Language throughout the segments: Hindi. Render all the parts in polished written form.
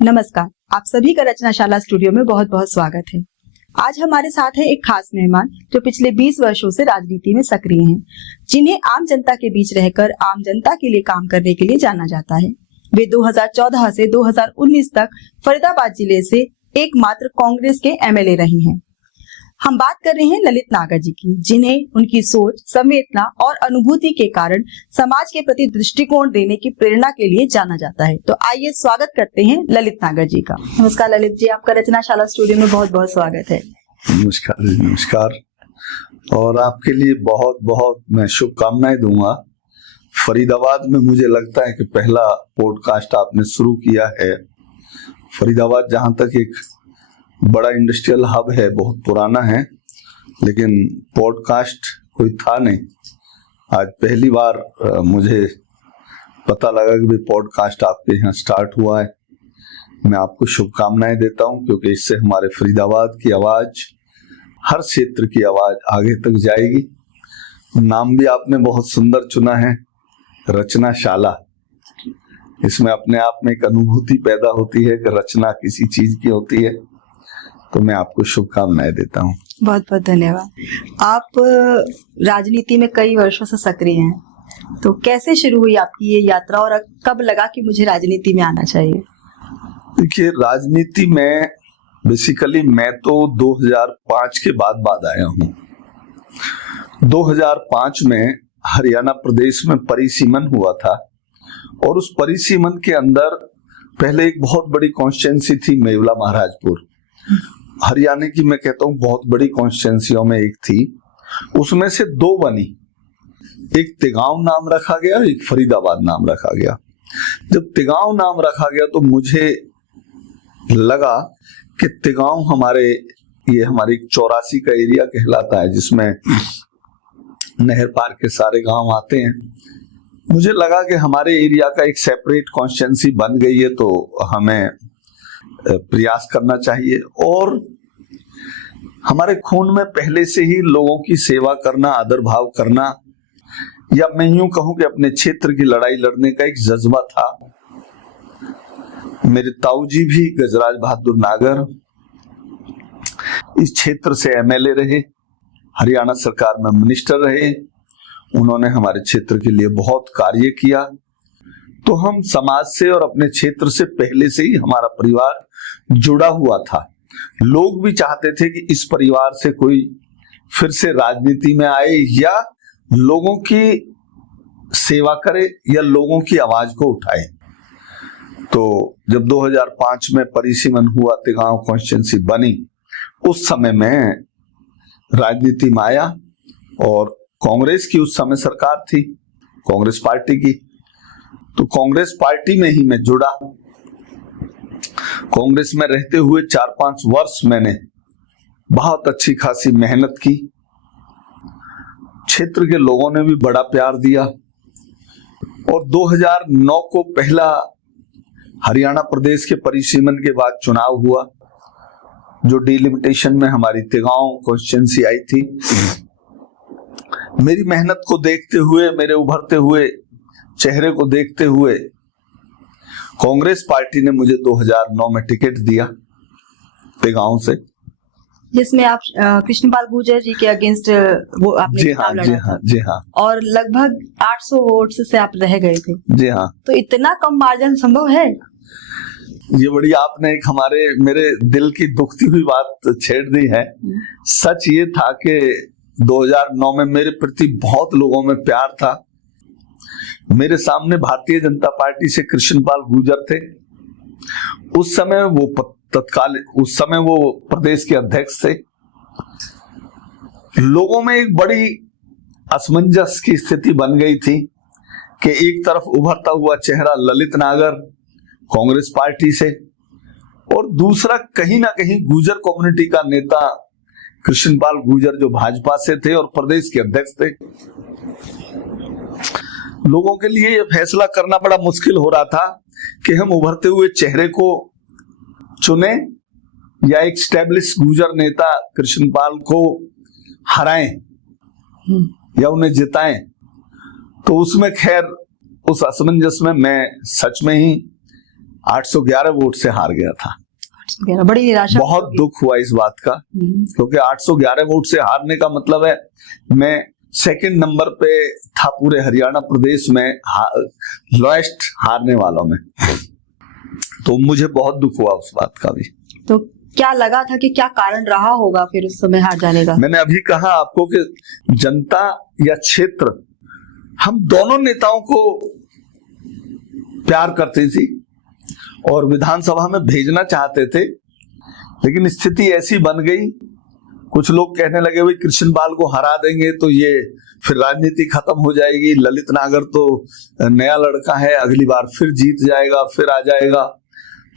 नमस्कार, आप सभी का रचनाशाला स्टूडियो में बहुत बहुत स्वागत है। आज हमारे साथ है एक खास मेहमान जो पिछले 20 वर्षों से राजनीति में सक्रिय हैं, जिन्हें आम जनता के बीच रहकर आम जनता के लिए काम करने के लिए जाना जाता है। वे 2014 से 2019 तक फरीदाबाद जिले से एकमात्र कांग्रेस के एमएलए रही हैं। हम बात कर रहे हैं ललित नागर जी की, जिन्हें उनकी सोच, संवेदना और अनुभूति के कारण समाज के प्रति दृष्टिकोण देने की प्रेरणा के लिए जाना जाता है। तो आइए स्वागत करते हैं ललित नागर जी का। नमस्कार ललित जी, आपका रचनाशाला स्टूडियो में बहुत बहुत स्वागत है। नमस्कार नमस्कार। और आपके लिए बहुत बहुत मैं शुभकामनाएं दूंगा। फरीदाबाद में मुझे लगता है कि पहला पॉडकास्ट आपने शुरू किया है। फरीदाबाद जहां तक एक बड़ा इंडस्ट्रियल हब है, बहुत पुराना है, लेकिन पॉडकास्ट कोई था नहीं। आज पहली बार मुझे पता लगा कि भाई पॉडकास्ट आपके यहाँ स्टार्ट हुआ है। मैं आपको शुभकामनाएं देता हूं, क्योंकि इससे हमारे फरीदाबाद की आवाज, हर क्षेत्र की आवाज आगे तक जाएगी। नाम भी आपने बहुत सुंदर चुना है, रचनाशाला। इसमें अपने आप में एक अनुभूति पैदा होती है कि रचना किसी चीज की होती है। तो मैं आपको शुभकामनाएं देता हूँ। बहुत बहुत धन्यवाद। आप राजनीति में कई वर्षों से सक्रिय हैं, तो कैसे शुरू हुई आपकी ये यात्रा और कब लगा कि मुझे राजनीति में आना चाहिए? देखिए, राजनीति में बेसिकली मैं तो 2005 के बाद आया हूँ। 2005 में हरियाणा प्रदेश में परिसीमन हुआ था, और उस परिसीमन के अंदर पहले एक बहुत बड़ी कॉन्स्टिट्यूंसी थी, मेवला महाराजपुर। हरियाणा की मैं कहता हूँ बहुत बड़ी कॉन्स्टिट्यूंसियों में एक थी। उसमें से दो बनी, एक तिगांव नाम रखा गया, एक फरीदाबाद नाम रखा गया। जब तिगांव नाम रखा गया तो मुझे लगा कि तिगांव हमारे 84 का एरिया कहलाता है, जिसमें नहर पार के सारे गांव आते हैं। मुझे लगा कि हमारे एरिया का एक सेपरेट कॉन्स्टिट्यूंसी बन गई है, तो हमें प्रयास करना चाहिए। और हमारे खून में पहले से ही लोगों की सेवा करना, आदर भाव करना, या मैं यूं कहूं कि अपने क्षेत्र की लड़ाई लड़ने का एक जज्बा था। मेरे ताऊजी भी गजराज बहादुर नागर इस क्षेत्र से एमएलए रहे, हरियाणा सरकार में मिनिस्टर रहे। उन्होंने हमारे क्षेत्र के लिए बहुत कार्य किया। तो हम समाज से और अपने क्षेत्र से पहले से ही हमारा परिवार जुड़ा हुआ था। लोग भी चाहते थे कि इस परिवार से कोई फिर से राजनीति में आए, या लोगों की सेवा करे, या लोगों की आवाज को उठाए। तो जब 2005 में परिसीमन हुआ, तिगांव कॉन्स्टिट्यूंसी बनी, उस समय में राजनीति में आया। और कांग्रेस की उस समय सरकार थी, कांग्रेस पार्टी की। तो कांग्रेस पार्टी में ही मैं जुड़ा। कांग्रेस में रहते हुए 4-5 वर्ष मैंने बहुत अच्छी खासी मेहनत की। क्षेत्र के लोगों ने भी बड़ा प्यार दिया। और 2009 को पहला हरियाणा प्रदेश के परिसीमन के बाद चुनाव हुआ, जो डिलिमिटेशन में हमारी तिगांव कॉन्स्टिट्यूंसी आई थी। मेरी मेहनत को देखते हुए, मेरे उभरते हुए चेहरे को देखते हुए, कांग्रेस पार्टी ने मुझे 2009 में टिकट दिया तिगांव से, जिसमें आप कृष्णपाल गुर्जर जी के अगेंस्ट वो आपने चुनाव लड़ा था। जी हाँ। और लगभग 800 वोट से आप रह गए थे। जी हाँ। तो इतना कम मार्जिन संभव है? ये बड़ी आपने एक मेरे दिल की दुखती हुई बात छेड़ दी है। सच ये था कि 2009 में मेरे प्रति बहुत लोगों में प्यार था। मेरे सामने भारतीय जनता पार्टी से कृष्णपाल गुर्जर थे। उस समय वो प्रदेश के अध्यक्ष थे। लोगों में एक बड़ी असमंजस की स्थिति बन गई थी कि एक तरफ उभरता हुआ चेहरा ललित नागर कांग्रेस पार्टी से, और दूसरा कहीं ना कहीं गुर्जर कम्युनिटी का नेता कृष्णपाल गुर्जर, जो भाजपा से थे और प्रदेश के अध्यक्ष थे। लोगों के लिए यह फैसला करना बड़ा मुश्किल हो रहा था कि हम उभरते हुए चेहरे को चुने, या एक स्टैब्लिश गुर्जर नेता कृष्णपाल को हराएं या उन्हें जिताएं। तो उसमें खैर उस असमंजस में मैं सच में ही 811 वोट से हार गया था। बड़ी निराशा बहुत होगी। दुख हुआ इस बात का, क्योंकि 811 वोट से हारने का मतलब है मैं सेकंड नंबर पे था पूरे हरियाणा प्रदेश में लोएस्ट हारने वालों में। तो मुझे बहुत दुख हुआ उस बात का भी। तो क्या लगा था कि क्या कारण रहा होगा फिर उस समय हार जाने का? मैंने अभी कहा आपको कि जनता या क्षेत्र हम दोनों नेताओं को प्यार करती थी और विधानसभा में भेजना चाहते थे, लेकिन स्थिति ऐसी बन गई, कुछ लोग कहने लगे भाई कृष्ण पाल को हरा देंगे तो ये फिर राजनीति खत्म हो जाएगी, ललित नागर तो नया लड़का है, अगली बार फिर जीत जाएगा, फिर आ जाएगा।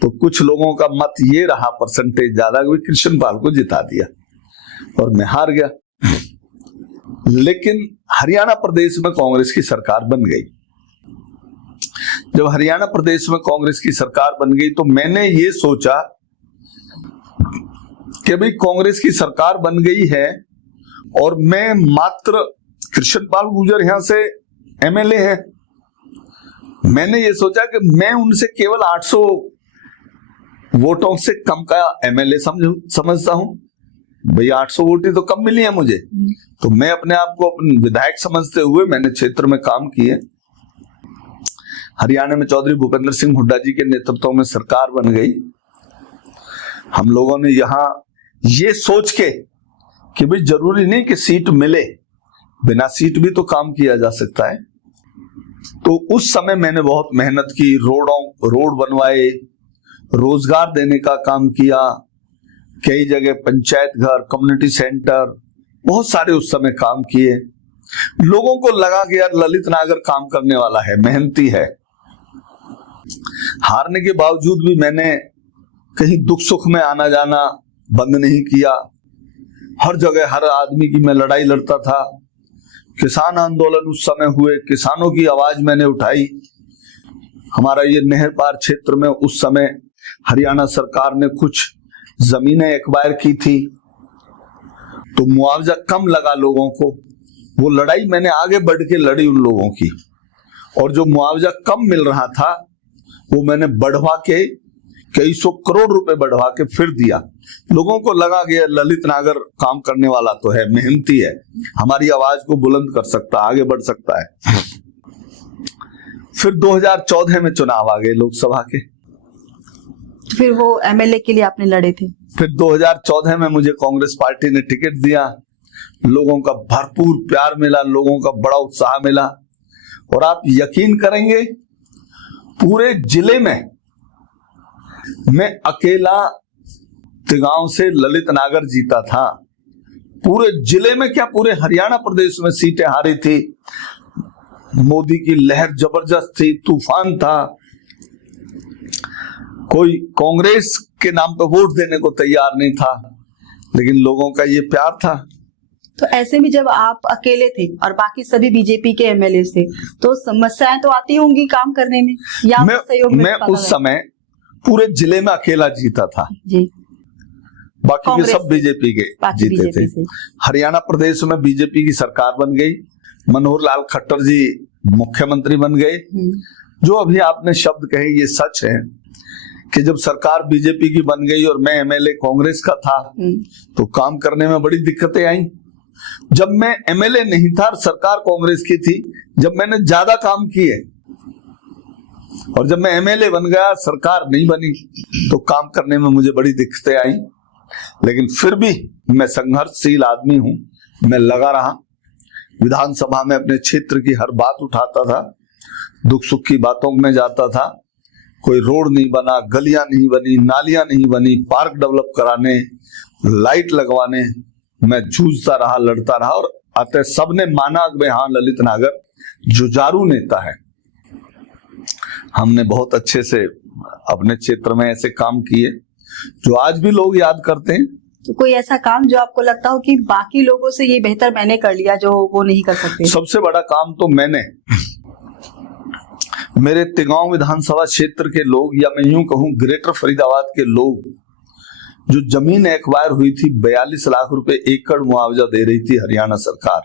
तो कुछ लोगों का मत ये रहा, परसेंटेज ज्यादा, कृष्ण पाल को जिता दिया और मैं हार गया। लेकिन हरियाणा प्रदेश में कांग्रेस की सरकार बन गई। जब हरियाणा प्रदेश में कांग्रेस की सरकार बन गई तो मैंने ये सोचा कि भाई कांग्रेस की सरकार बन गई है और मैं मात्र कृष्ण पाल गुर्जर यहां से एमएलए है, मैंने ये सोचा कि मैं उनसे केवल 800 वोटों से कम का एमएलए समझता हूं। भैया 800 वोट ही तो कम मिली है मुझे, तो मैं अपने आप को अपने विधायक समझते हुए मैंने क्षेत्र में काम किए। हरियाणा में चौधरी भूपेंद्र सिंह हुड्डा जी के नेतृत्व में सरकार बन गई। हम लोगों ने यहाँ ये सोच के कि भाई जरूरी नहीं कि सीट मिले, बिना सीट भी तो काम किया जा सकता है। तो उस समय मैंने बहुत मेहनत की, रोड बनवाए, रोजगार देने का काम किया, कई जगह पंचायत घर, कम्युनिटी सेंटर, बहुत सारे उस समय काम किए। लोगों को लगा कि यार ललित नागर काम करने वाला है, मेहनती है। हारने के बावजूद भी मैंने कहीं दुख सुख में आना जाना बंद नहीं किया। हर जगह हर आदमी की मैं लड़ाई लड़ता था। किसान आंदोलन उस समय हुए, किसानों की आवाज मैंने उठाई। हमारा ये नहर पार क्षेत्र में उस समय हरियाणा सरकार ने कुछ जमीनें एक्वायर की थी, तो मुआवजा कम लगा लोगों को। वो लड़ाई मैंने आगे बढ़ के लड़ी उन लोगों की, और जो मुआवजा कम मिल रहा था वो मैंने बढ़वा के कई सौ करोड़ रुपए बढ़वा के फिर दिया। लोगों को लगा कि ललित नागर काम करने वाला तो है, मेहनती है, हमारी आवाज को बुलंद कर सकता, आगे बढ़ सकता है। फिर 2014 में चुनाव आ गए लोकसभा के। फिर वो एमएलए के लिए आपने लड़े थे। फिर 2014 में मुझे कांग्रेस पार्टी ने टिकट दिया। लोगों का भरपूर प्यार मिला, लोगों का बड़ा उत्साह मिला, और आप यकीन करेंगे पूरे जिले में मैं अकेला तिगांव से ललित नागर जीता था। पूरे जिले में क्या, पूरे हरियाणा प्रदेश में सीटें हारी थी। मोदी की लहर जबरदस्त थी, तूफान था। कोई कांग्रेस के नाम पर वोट देने को तैयार नहीं था, लेकिन लोगों का ये प्यार था। तो ऐसे में जब आप अकेले थे और बाकी सभी बीजेपी के एमएलए थे, तो समस्याएं तो आती होंगी काम करने में या सहयोग में? मैं उस समय पूरे जिले में अकेला जीता था जी। बाकी के सब बीजेपी के जीते थे। हरियाणा प्रदेश में बीजेपी की सरकार बन गई, मनोहर लाल खट्टर जी मुख्यमंत्री बन गए। जो अभी आपने शब्द कहे ये सच है कि जब सरकार बीजेपी की बन गई और मैं एमएलए कांग्रेस का था, तो काम करने में बड़ी दिक्कतें आई। जब मैं एमएलए नहीं था, सरकार कांग्रेस की थी, जब मैंने ज्यादा काम किए, और जब मैं एमएलए बन गया, सरकार नहीं बनी, तो काम करने में मुझे बड़ी दिक्कतें आई। लेकिन फिर भी मैं संघर्षशील आदमी हूं, मैं लगा रहा। विधानसभा में अपने क्षेत्र की हर बात उठाता था, दुख सुख की बातों में जाता था। कोई रोड नहीं बना, गलियां नहीं बनी, नालियां नहीं बनी, पार्क डेवलप कराने, लाइट लगवाने मैं जूझता रहा, लड़ता रहा, और अतः सबने माना कि हाँ ललित नागर जुझारू नेता है। हमने बहुत अच्छे से अपने क्षेत्र में ऐसे काम किए जो आज भी लोग याद करते हैं। तो कोई ऐसा काम जो आपको लगता हो कि बाकी लोगों से ये बेहतर मैंने कर लिया जो वो नहीं कर सकते? एक्शन बड़ा काम तो मैंने, मेरे तिगांव विधानसभा क्षेत्र के लोग, या मैं यूं कहूं ग्रेटर फरीदाबाद के लोग, जो जमीन एक्वायर हुई थी 42 लाख रुपए एकड़ मुआवजा दे रही थी हरियाणा सरकार।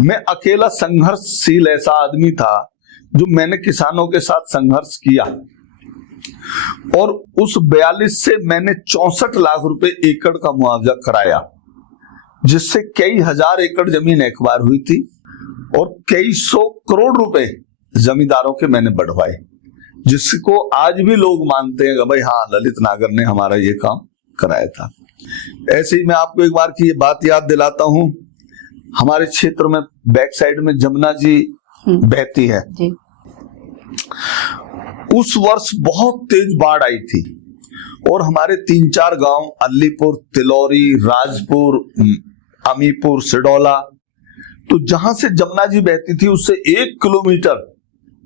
मैं अकेला संघर्षशील ऐसा आदमी था जो मैंने किसानों के साथ संघर्ष किया। और उस 42 से मैंने 64 लाख रुपए एकड़ का मुआवजा कराया, जिससे कई हजार एकड़ जमीन एक्वायर हुई थी और कई 100 करोड़ रुपए जमींदारों के मैंने बढ़वाए, जिसको आज भी लोग मानते हैं कि भाई हाँ, ललित नागर ने हमारा ये काम कराया था। ऐसे ही मैं आपको एक बार की ये बात याद दिलाता हूँ, हमारे क्षेत्र में बैक साइड में जमुना जी बहती है जी। उस वर्ष बहुत तेज बाढ़ आई थी और हमारे 3-4 गांव अलीपुर, तिलौरी, राजपुर, अमीपुर, सिडौला, तो जहां से जमुना जी बहती थी उससे 1 किलोमीटर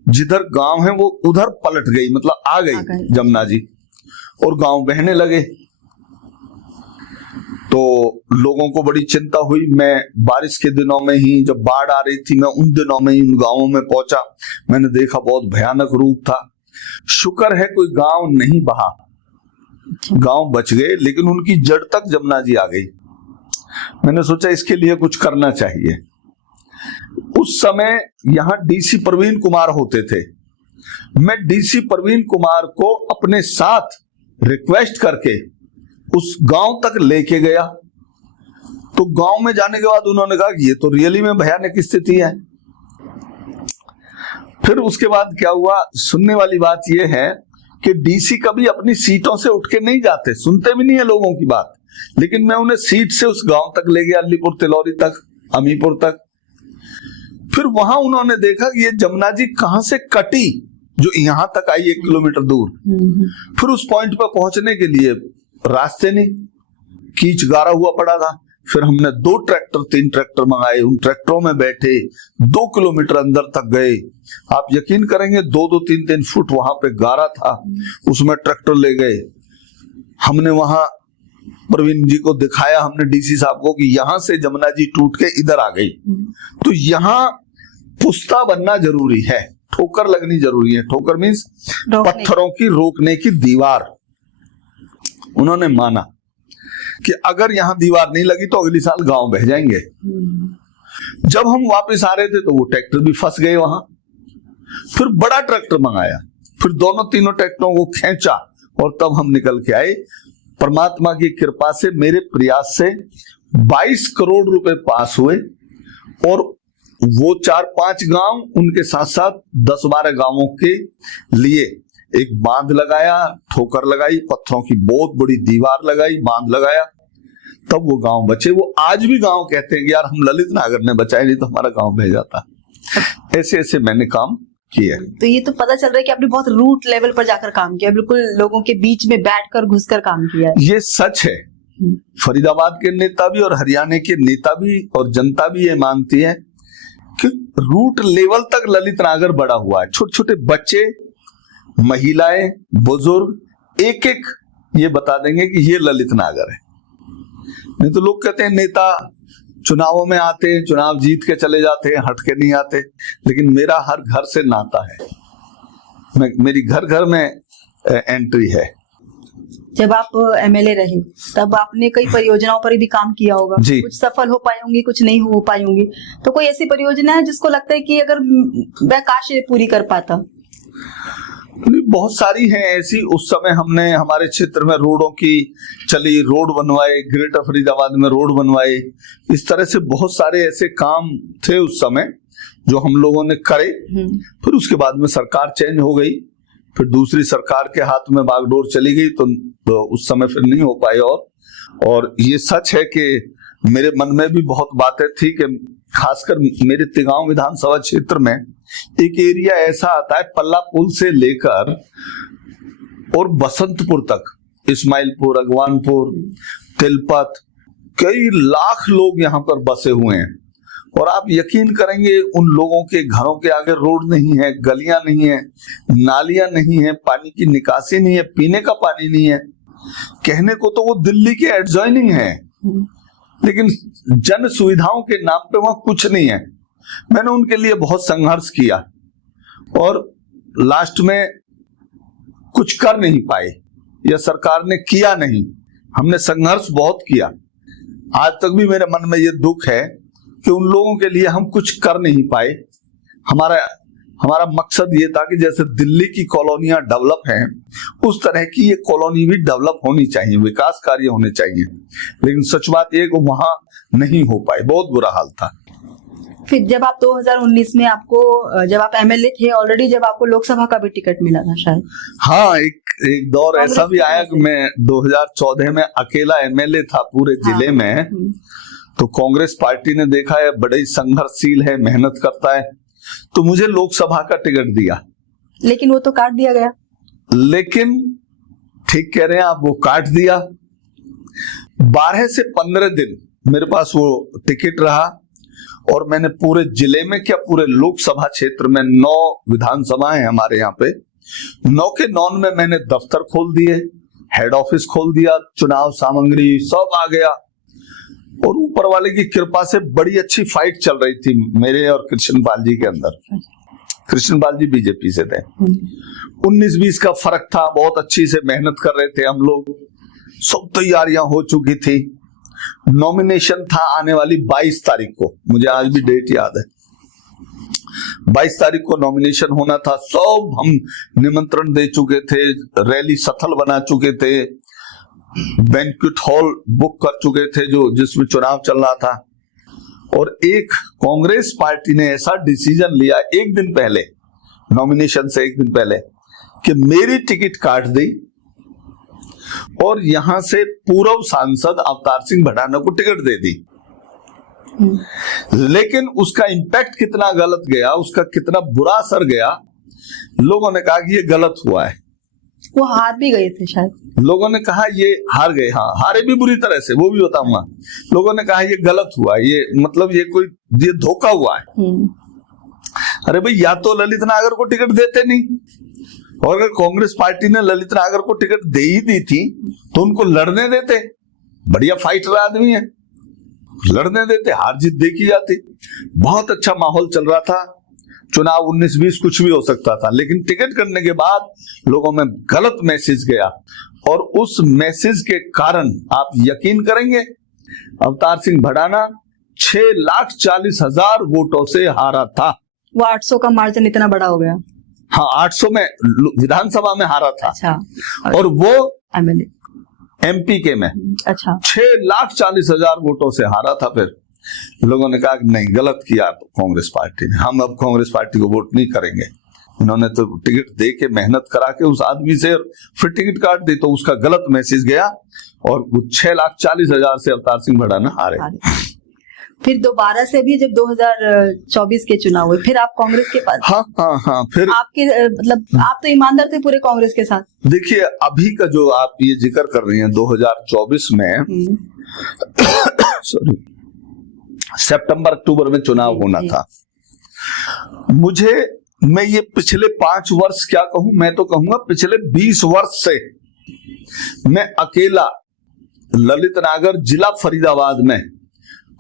जिधर गांव है वो उधर पलट गई, मतलब आ गई जमुना जी, और गांव बहने लगे। तो लोगों को बड़ी चिंता हुई। मैं बारिश के दिनों में ही, जब बाढ़ आ रही थी, मैं उन दिनों में ही उन गांवों में पहुंचा। मैंने देखा बहुत भयानक रूप था। शुक्र है कोई गांव नहीं बहा, गांव बच गए, लेकिन उनकी जड़ तक जमुना जी आ गई। मैंने सोचा इसके लिए कुछ करना चाहिए। उस समय यहाँ डीसी प्रवीण कुमार होते थे। मैं डीसी प्रवीण कुमार को अपने साथ रिक्वेस्ट करके उस गांव तक लेके गया। तो गांव में जाने के बाद उन्होंने कहा कि ये तो रियली में भयानक स्थिति है। फिर उसके बाद क्या हुआ, सुनने वाली बात यह है कि डीसी कभी अपनी सीटों से उठ के नहीं जाते, सुनते भी नहीं है लोगों की बात, लेकिन मैं उन्हें सीट से उस गांव तक ले गया, अलीपुर, तिलौरी तक, अमीपुर तक। फिर वहां उन्होंने देखा कि ये जमुना जी कहां से कटी, जो यहां तक आई 1 किलोमीटर दूर। फिर उस पॉइंट पर पहुंचने के लिए रास्ते नहीं, कीच गारा हुआ पड़ा था। फिर हमने 2 ट्रैक्टर 3 ट्रैक्टर मंगाए, उन ट्रैक्टरों में बैठे 2 किलोमीटर अंदर तक गए। आप यकीन करेंगे 2-2, 3-3 फुट वहां पे गारा था, उसमें ट्रैक्टर ले गए। हमने वहां प्रवीण जी को दिखाया, हमने डीसी साहब को, कि यहां से जमुना जी टूट के इधर आ गई। तो यहाँ पुस्ता बनना जरूरी है, ठोकर लगनी जरूरी है। ठोकर मीन्स पत्थरों की रोकने की दीवार। उन्होंने माना कि अगर यहां दीवार नहीं लगी तो अगली साल गांव बह जाएंगे। जब हम वापस आ रहे थे तो वो ट्रैक्टर भी फंस गए वहां। फिर बड़ा ट्रैक्टर मंगाया, फिर दोनों तीनों ट्रैक्टरों को खींचा और तब हम निकल के आए। परमात्मा की कृपा से, मेरे प्रयास से 22 करोड़ रुपए पास हुए और वो 4-5 गांव, उनके साथ साथ 10-12 गांवों के लिए एक बांध लगाया, ठोकर लगाई, पत्थरों की बहुत बड़ी दीवार लगाई, बांध लगाया, तब वो गांव बचे। वो आज भी गांव कहते हैं कि यार हम ललित नागर ने बचाए, नहीं तो हमारा गांव बह जाता। ऐसे ऐसे मैंने काम किया। तो ये तो पता चल रहा है कि आपने बहुत रूट लेवल पर जाकर काम किया, बिल्कुल लोगों के बीच में बैठकर घुसकर काम किया है। ये सच है। फरीदाबाद के नेता भी और हरियाणा के नेता भी और जनता भी ये मानती है कि रूट लेवल तक ललित नागर बढ़ा हुआ है। छोटे छोटे बच्चे, महिलाएं, बुजुर्ग एक एक ये बता देंगे कि ये ललित नागर है। नहीं तो लोग कहते हैं नेता चुनावों में आते हैं, चुनाव जीत के चले जाते हैं, हट के नहीं आते, लेकिन मेरा हर घर से नाता है। मेरी घर घर में एंट्री है। जब आप एमएलए रहे तब आपने कई परियोजनाओं पर भी काम किया होगा, कुछ सफल हो पाई होंगी, कुछ नहीं हो पाई होंगी। तो कोई ऐसी परियोजना है जिसको लगता है कि अगर मैं काश पूरी कर पाता? बहुत सारी हैं ऐसी। उस समय हमने हमारे क्षेत्र में रोडों की चली, रोड बनवाए, ग्रेटर फरीदाबाद में रोड बनवाए। इस तरह से बहुत सारे ऐसे काम थे उस समय जो हम लोगों ने करे। फिर उसके बाद में सरकार चेंज हो गई, फिर दूसरी सरकार के हाथ में बागडोर चली गई, तो उस समय फिर नहीं हो पाए। और ये सच है कि मेरे मन में भी बहुत बातें थी कि खासकर मेरे तिगांव विधानसभा क्षेत्र में एक एरिया ऐसा आता है, पल्ला पुल से लेकर और बसंतपुर तक, इस्माइलपुर, अगवानपुर, तिलपत, कई लाख लोग यहाँ पर बसे हुए हैं। और आप यकीन करेंगे उन लोगों के घरों के आगे रोड नहीं है, गलियां नहीं है, नालियां नहीं है, पानी की निकासी नहीं है, पीने का पानी नहीं है। कहने को तो वो दिल्ली के एडजॉइनिंग है, लेकिन जन सुविधाओं के नाम पे वहां कुछ नहीं है। मैंने उनके लिए बहुत संघर्ष किया और लास्ट में कुछ कर नहीं पाए या सरकार ने किया नहीं। हमने संघर्ष बहुत किया। आज तक भी मेरे मन में ये दुख है कि उन लोगों के लिए हम कुछ कर नहीं पाए। हमारा मकसद ये था कि जैसे दिल्ली की कॉलोनियां डेवलप हैं, उस तरह की ये कॉलोनी भी डेवलप होनी चाहिए, विकास कार्य होने चाहिए। लेकिन सच बात ये कि वहां नहीं हो पाए, बहुत बुरा हाल था। फिर जब आप 2019 में आपको, जब आप एमएलए थे ऑलरेडी, जब आपको लोकसभा का भी टिकट मिला था शायद। हाँ, एक दौर ऐसा भी आया कि मैं 2014 में अकेला एमएलए था पूरे जिले में। तो कांग्रेस पार्टी ने देखा है बड़ा ही संघर्षशील है, मेहनत करता है, तो मुझे लोकसभा का टिकट दिया। लेकिन वो तो काट दिया गया। लेकिन ठीक कह रहे हैं आप, वो काट दिया। 12 से 15 दिन मेरे पास वो टिकट रहा और मैंने पूरे जिले में क्या, पूरे लोकसभा क्षेत्र में 9 विधानसभाएं हैं हमारे यहाँ पे, 9 के 9 में मैंने दफ्तर खोल दिए, हेड ऑफिस खोल दिया, चुनाव सामग्री सब आ गया। और ऊपर वाले की कृपा से बड़ी अच्छी फाइट चल रही थी मेरे और कृष्ण पाल जी के अंदर। कृष्ण पाल जी बीजेपी से थे। 19-20 का फर्क था, बहुत अच्छी से मेहनत कर रहे थे हम लोग, सब तैयारियां हो चुकी थी। नॉमिनेशन था आने वाली 22 तारीख को, मुझे आज भी डेट याद है। 22 तारीख को नॉमिनेशन होना था। सब हम निमंत्रण दे चुके थे, रैली स्थल बना चुके थे, बैंक्वेट हॉल बुक कर चुके थे जो जिसमें चुनाव चल रहा था। और एक कांग्रेस पार्टी ने ऐसा डिसीजन लिया एक दिन पहले, नॉमिनेशन से एक दिन पहले, कि मेरी टिकट काट दी और यहां से पूर्व सांसद अवतार सिंह भडाना को टिकट दे दी। लेकिन उसका इंपैक्ट कितना गलत गया, उसका कितना बुरा असर गया, लोगों ने कहा कि ये गलत हुआ है। वो हार भी गए थे शायद। लोगों ने कहा ये हार गए, हाँ हारे भी बुरी तरह से, वो भी बताऊंगा। लोगों ने कहा ये गलत हुआ, ये मतलब ये धोखा हुआ है। अरे भाई, या तो ललित नागर को टिकट देते नहीं, और अगर कांग्रेस पार्टी ने ललित नागर को टिकट दे ही दी थी तो उनको लड़ने देते, बढ़िया फाइटर आदमी है, लड़ने देते, हार जीत देखी जाती। बहुत अच्छा माहौल चल रहा था, चुनाव 19-20 कुछ भी हो सकता था। लेकिन टिकट करने के बाद लोगों में गलत मैसेज गया, और उस मैसेज के कारण आप यकीन करेंगे, अवतार सिंह भडाना 6,40,000 वोटों से हारा था। वो 800 का मार्जिन इतना बड़ा हो गया। हाँ, 800 में विधानसभा में हारा था। अच्छा। और वो एमएलए एमपी के में, अच्छा, 6,40,000 वोटों से हारा था। फिर लोगों ने कहा कि नहीं, गलत किया कांग्रेस पार्टी ने, हम अब कांग्रेस पार्टी को वोट नहीं करेंगे। इन्होंने तो टिकट दे के मेहनत करा के उस आदमी से फिर टिकट काट दी, तो उसका गलत मैसेज गया और वो 6,40,000 से अवतार सिंह भडाना हारे। फिर दोबारा से भी जब 2024 के चुनाव हुए, फिर आप कांग्रेस के पास। हाँ, फिर आपके मतलब आप तो ईमानदार थे पूरे कांग्रेस के साथ। देखिए, अभी का जो आप ये जिक्र कर रही हैं 2024 में सॉरी, सितंबर अक्टूबर में चुनाव होना था। मैं ये पिछले 5 वर्ष क्या कहूं, मैं तो कहूंगा पिछले 20 वर्ष से मैं अकेला ललित नागर जिला फरीदाबाद में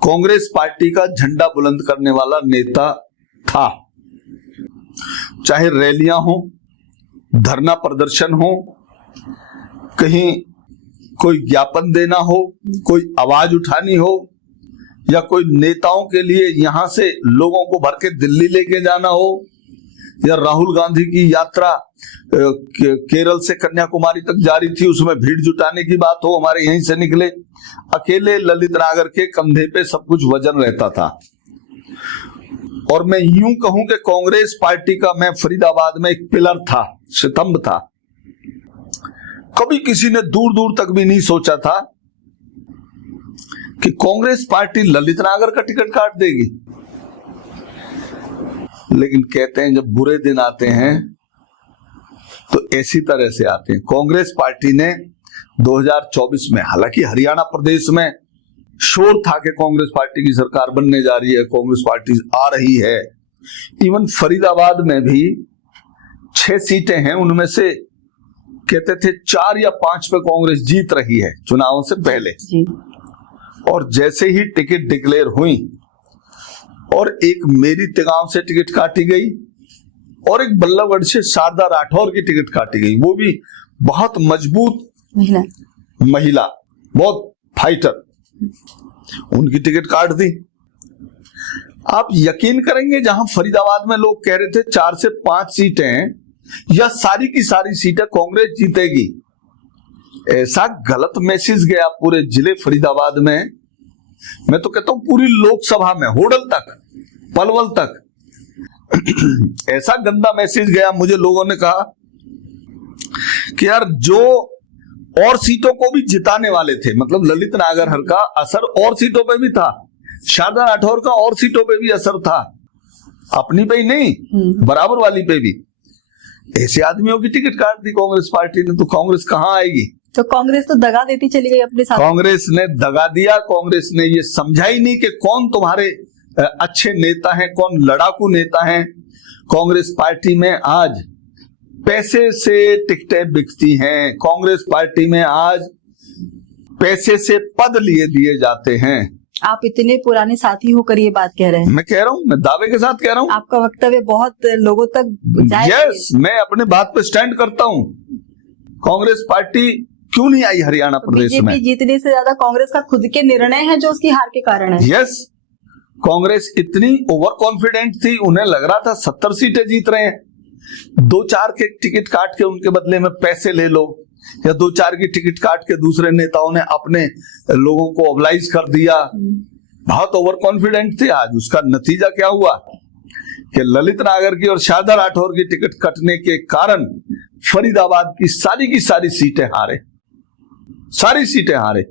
कांग्रेस पार्टी का झंडा बुलंद करने वाला नेता था। चाहे रैलियां हो, धरना प्रदर्शन हो, कहीं कोई ज्ञापन देना हो, कोई आवाज उठानी हो, या कोई नेताओं के लिए यहां से लोगों को भर के दिल्ली लेके जाना हो, या राहुल गांधी की यात्रा केरल से कन्याकुमारी तक जारी थी, उसमें भीड़ जुटाने की बात हो, हमारे यहीं से निकले, अकेले ललित नागर के कंधे पे सब कुछ वजन रहता था। और मैं यूं कहूं कि कांग्रेस पार्टी का मैं फरीदाबाद में एक पिलर था, स्तंभ था। कभी किसी ने दूर दूर तक भी नहीं सोचा था कि कांग्रेस पार्टी ललित नागर का टिकट काट देगी। लेकिन कहते हैं जब बुरे दिन आते हैं तो ऐसी तरह से आते हैं। कांग्रेस पार्टी ने 2024 में, हालांकि हरियाणा प्रदेश में शोर था कि कांग्रेस पार्टी की सरकार बनने जा रही है, कांग्रेस पार्टी आ रही है। इवन फरीदाबाद में भी 6 सीटें हैं, उनमें से कहते थे 4 या 5 पे कांग्रेस जीत रही है चुनावों से पहले जी। और जैसे ही टिकट डिक्लेयर हुई और एक मेरी तिगांव से टिकट काटी गई और एक बल्लभगढ़ से शारदा राठौर की टिकट काटी गई, वो भी बहुत मजबूत महिला, बहुत फाइटर, उनकी टिकट काट दी। आप यकीन करेंगे, जहां फरीदाबाद में लोग कह रहे थे 4 से 5 सीटें या सारी की सारी सीटें कांग्रेस जीतेगी, ऐसा गलत मैसेज गया पूरे जिले फरीदाबाद में। मैं तो कहता हूं पूरी लोकसभा में, होडल तक, पलवल तक ऐसा गंदा मैसेज गया। मुझे लोगों ने कहा कि यार जो और सीटों को भी जिताने वाले थे, मतलब ललित नागरहर का असर और सीटों पे भी था, शारदा राठौर का और सीटों पे भी असर था, अपनी पे ही नहीं बराबर वाली पे भी। ऐसे आदमियों की टिकट काट दी कांग्रेस पार्टी ने, तो कांग्रेस कहां आएगी? तो कांग्रेस तो दगा देती चली गई अपने साथ। कांग्रेस ने दगा दिया। कांग्रेस ने ये समझा ही नहीं कि कौन तुम्हारे अच्छे नेता हैं, कौन लड़ाकू नेता हैं। कांग्रेस पार्टी में आज पैसे से टिकटें बिकती हैं, कांग्रेस पार्टी में आज पैसे से पद लिए दिए जाते हैं। आप इतने पुराने साथी होकर ये बात कह रहे हैं? मैं कह रहा हूं, मैं दावे के साथ कह रहा हूं। आपका वक्तव्य बहुत लोगों तक जाएगा। यस, मैं अपने बात पे स्टैंड करता हूं। कांग्रेस पार्टी क्यों नहीं आई हरियाणा प्रदेश में? बीजेपी जीतने से ज्यादा कांग्रेस का खुद के निर्णय है जो उसकी हार के कारण है। यस, कांग्रेस इतनी ओवर कॉन्फिडेंट थी, उन्हें लग रहा था 70 सीटें जीत रहे हैं। 2-4 के टिकट काट के उनके बदले में पैसे ले लो, या 2-4 की टिकट काट के दूसरे नेताओं ने अपने लोगों को ऑबलाइज कर दिया। बहुत ओवर कॉन्फिडेंट थे। आज उसका नतीजा क्या हुआ कि ललित नागर की और शारदा राठौर की टिकट कटने के कारण फरीदाबाद की सारी सीटें हारे, सारी सीटें हारे।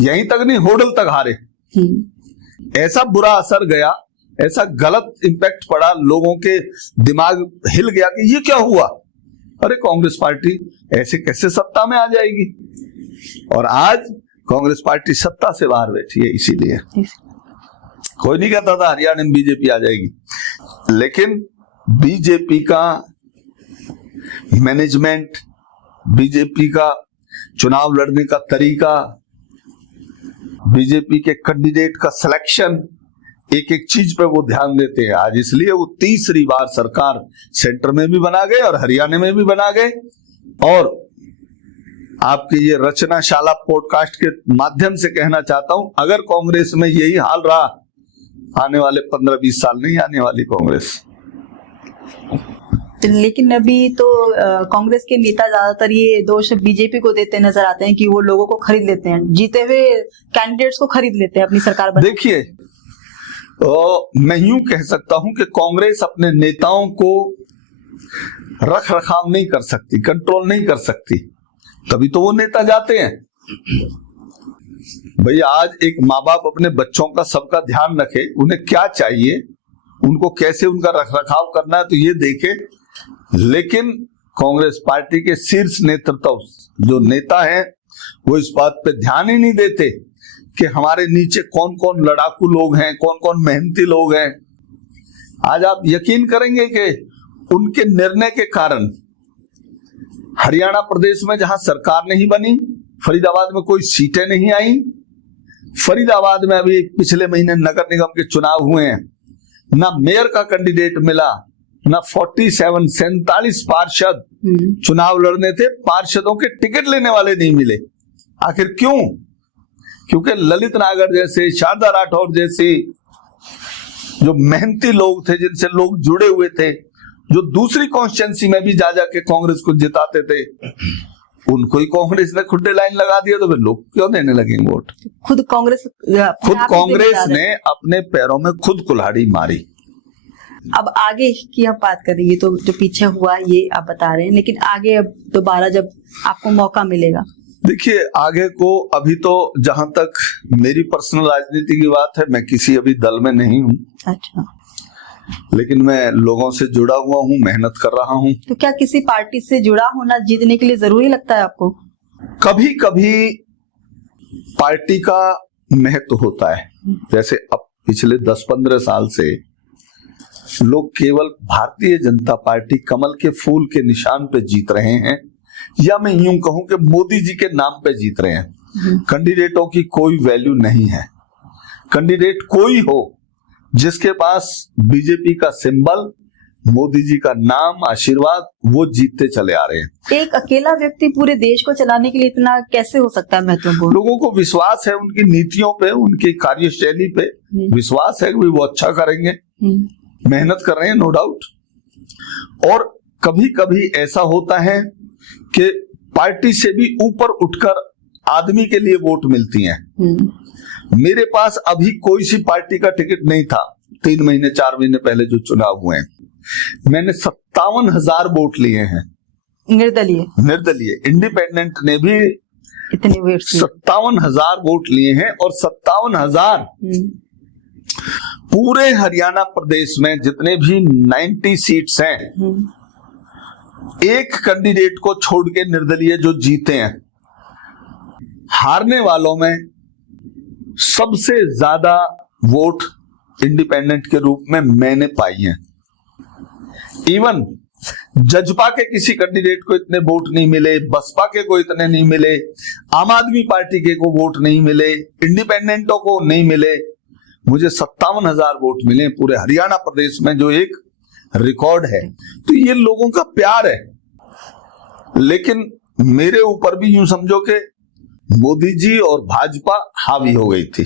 यहीं तक नहीं, होडल तक हारे। ऐसा बुरा असर गया, ऐसा गलत इंपैक्ट पड़ा, लोगों के दिमाग हिल गया कि ये क्या हुआ, अरे कांग्रेस पार्टी ऐसे कैसे सत्ता में आ जाएगी। और आज कांग्रेस पार्टी सत्ता से बाहर बैठी है। इसीलिए कोई नहीं कहता था हरियाणा में बीजेपी आ जाएगी, लेकिन बीजेपी का मैनेजमेंट, बीजेपी का चुनाव लड़ने का तरीका, बीजेपी के कैंडिडेट का सिलेक्शन, एक एक चीज पे वो ध्यान देते हैं आज। इसलिए वो तीसरी बार सरकार सेंटर में भी बना गए और हरियाणा में भी बना गए। और आपके ये रचनाशाला पॉडकास्ट के माध्यम से कहना चाहता हूं, अगर कांग्रेस में यही हाल रहा, आने वाले 15-20 साल नहीं आने वाली कांग्रेस। लेकिन अभी तो कांग्रेस के नेता ज्यादातर ये दोष बीजेपी को देते नजर आते हैं कि वो लोगों को खरीद लेते हैं, जीते हुए कैंडिडेट्स को खरीद लेते हैं अपनी सरकार बनाने। देखिए, मैं यूं कह सकता हूं कि कांग्रेस अपने नेताओं को रख रखाव नहीं कर सकती, कंट्रोल नहीं कर सकती, तभी तो वो नेता जाते हैं। भाई आज एक माँ बाप अपने बच्चों का सबका ध्यान रखे, उन्हें क्या चाहिए, उनको कैसे उनका रख रखाव करना है, तो ये देखे। लेकिन कांग्रेस पार्टी के शीर्ष नेतृत्व जो नेता हैं वो इस बात पे ध्यान ही नहीं देते कि हमारे नीचे कौन कौन लड़ाकू लोग हैं, कौन कौन मेहनती लोग हैं। आज आप यकीन करेंगे कि उनके निर्णय के कारण हरियाणा प्रदेश में जहां सरकार नहीं बनी, फरीदाबाद में कोई सीटें नहीं आई। फरीदाबाद में अभी पिछले महीने नगर निगम के चुनाव हुए हैं, ना मेयर का कैंडिडेट मिला, ना 47 पार्षद चुनाव लड़ने थे, पार्षदों के टिकट लेने वाले नहीं मिले। आखिर क्यों? क्योंकि ललित नागर जैसे, शारदा राठौर जैसे जो मेहनती लोग थे, जिनसे लोग जुड़े हुए थे, जो दूसरी कॉन्स्टिट्यूंसी में भी जा जाके कांग्रेस को जिताते थे, उनको ही कांग्रेस ने खुड्डे लाइन लगा दिया, तो फिर लोग क्यों देने लगे वोट? खुद कांग्रेस ने अपने पैरों में खुद कुल्हाड़ी मारी। अब आगे की आप बात कर रही है, तो जो पीछे हुआ ये आप बता रहे हैं, लेकिन आगे अब दोबारा जब आपको मौका मिलेगा? देखिए, आगे को अभी तो जहां तक मेरी पर्सनल राजनीति की बात है, मैं किसी अभी दल में नहीं हूँ। अच्छा। लेकिन मैं लोगों से जुड़ा हुआ हूँ, मेहनत कर रहा हूँ। तो क्या किसी पार्टी से जुड़ा होना जीतने के लिए जरूरी लगता है आपको? कभी कभी पार्टी का महत्व होता है। जैसे अब पिछले 10-15 साल से लोग केवल भारतीय जनता पार्टी कमल के फूल के निशान पे जीत रहे हैं, या मैं यूं कहूं कि मोदी जी के नाम पे जीत रहे हैं। कैंडिडेटों की कोई वैल्यू नहीं है। कैंडिडेट कोई हो जिसके पास बीजेपी का सिंबल मोदी जी का नाम, आशीर्वाद वो जीतते चले आ रहे हैं। एक अकेला व्यक्ति पूरे देश को चलाने के लिए इतना कैसे हो सकता है महत्वपूर्ण? लोगों को विश्वास है उनकी नीतियों पे, उनकी कार्यशैली पे विश्वास है कि वो अच्छा करेंगे, मेहनत कर रहे हैं, नो डाउट। और कभी कभी ऐसा होता है कि पार्टी से भी ऊपर उठकर आदमी के लिए वोट मिलती हैं। मेरे पास अभी कोई सी पार्टी का टिकट नहीं था 3 महीने 4 महीने पहले जो चुनाव हुए हैं, मैंने 57,000 वोट लिए हैं निर्दलीय। इंडिपेंडेंट ने भी इतने वोट 57,000 वोट लिए हैं। और 57,000 पूरे हरियाणा प्रदेश में जितने भी 90 सीट्स हैं, एक कैंडिडेट को छोड़ के निर्दलीय जो जीते हैं, हारने वालों में सबसे ज्यादा वोट इंडिपेंडेंट के रूप में मैंने पाई हैं। इवन जजपा के किसी कैंडिडेट को इतने वोट नहीं मिले, बसपा के को इतने नहीं मिले, आम आदमी पार्टी के को वोट नहीं मिले, इंडिपेंडेंटों को नहीं मिले। मुझे 57,000 वोट मिले पूरे हरियाणा प्रदेश में, जो एक रिकॉर्ड है। तो ये लोगों का प्यार है। लेकिन मेरे ऊपर भी यूं समझो कि मोदी जी और भाजपा हावी हो गई थी,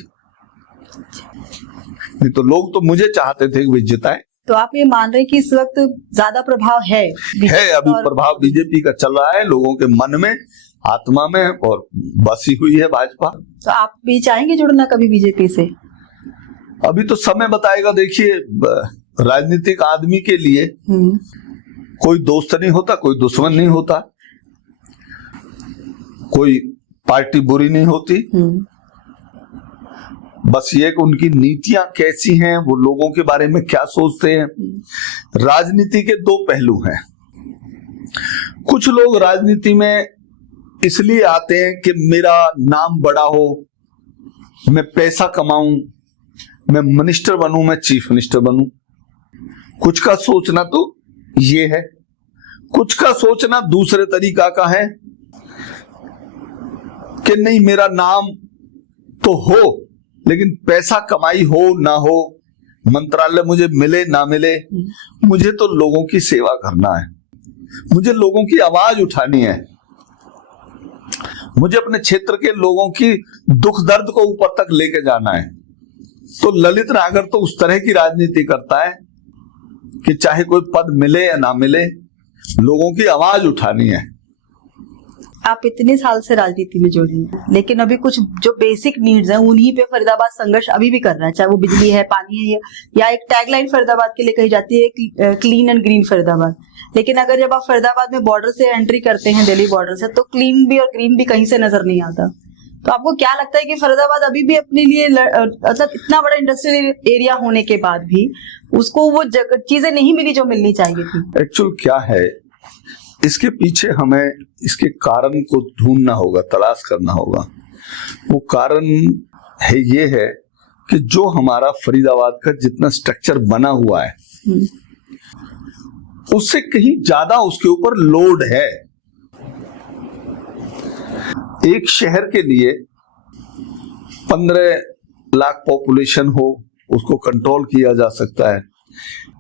नहीं तो लोग तो मुझे चाहते थे कि वे जिताए। तो आप ये मान रहे हैं कि इस वक्त ज्यादा प्रभाव है अभी प्रभाव बीजेपी का चल रहा है लोगों के मन में, आत्मा में, और बसी हुई है भाजपा। तो आप भी चाहेंगे जुड़ना कभी बीजेपी से? अभी तो समय बताएगा। देखिए, राजनीतिक आदमी के लिए कोई दोस्त नहीं होता, कोई दुश्मन नहीं होता, कोई पार्टी बुरी नहीं होती। बस ये कि उनकी नीतियां कैसी हैं, वो लोगों के बारे में क्या सोचते हैं। राजनीति के 2 पहलू हैं। कुछ लोग राजनीति में इसलिए आते हैं कि मेरा नाम बड़ा हो, मैं पैसा कमाऊं, मैं मिनिस्टर बनूं, मैं चीफ मिनिस्टर बनूं। कुछ का सोचना तो ये है, कुछ का सोचना दूसरे तरीका का है कि नहीं, मेरा नाम तो हो लेकिन पैसा कमाई हो ना हो, मंत्रालय मुझे मिले ना मिले, मुझे तो लोगों की सेवा करना है, मुझे लोगों की आवाज उठानी है, मुझे अपने क्षेत्र के लोगों की दुख दर्द को ऊपर तक लेके जाना है। तो ललित नागर तो उस तरह की राजनीति करता है कि चाहे कोई पद मिले या ना मिले, लोगों की आवाज उठानी है। आप इतने साल से राजनीति में जुड़े हैं, लेकिन अभी कुछ जो बेसिक नीड्स हैं उन्हीं पे फरीदाबाद संघर्ष अभी भी कर रहा है, चाहे वो बिजली है, पानी है, या एक टैगलाइन फरीदाबाद के लिए कही जाती है क्लीन एंड ग्रीन फरीदाबाद। लेकिन अगर जब आप फरीदाबाद में बॉर्डर से एंट्री करते हैं, दिल्ली बॉर्डर से, तो क्लीन भी और ग्रीन भी कहीं से नजर नहीं आता। तो आपको क्या लगता है कि फरीदाबाद अभी भी अपने लिए मतलब इतना बड़ा इंडस्ट्रियल एरिया होने के बाद भी उसको वो चीजें नहीं मिली जो मिलनी चाहिए थी? एक्चुअल क्या है, इसके पीछे हमें इसके कारण को ढूंढना होगा, तलाश करना होगा। वो कारण है ये है कि जो हमारा फरीदाबाद का जितना स्ट्रक्चर बना हुआ है उससे कहीं ज्यादा उसके ऊपर लोड है। एक शहर के लिए 15 लाख पॉपुलेशन हो उसको कंट्रोल किया जा सकता है,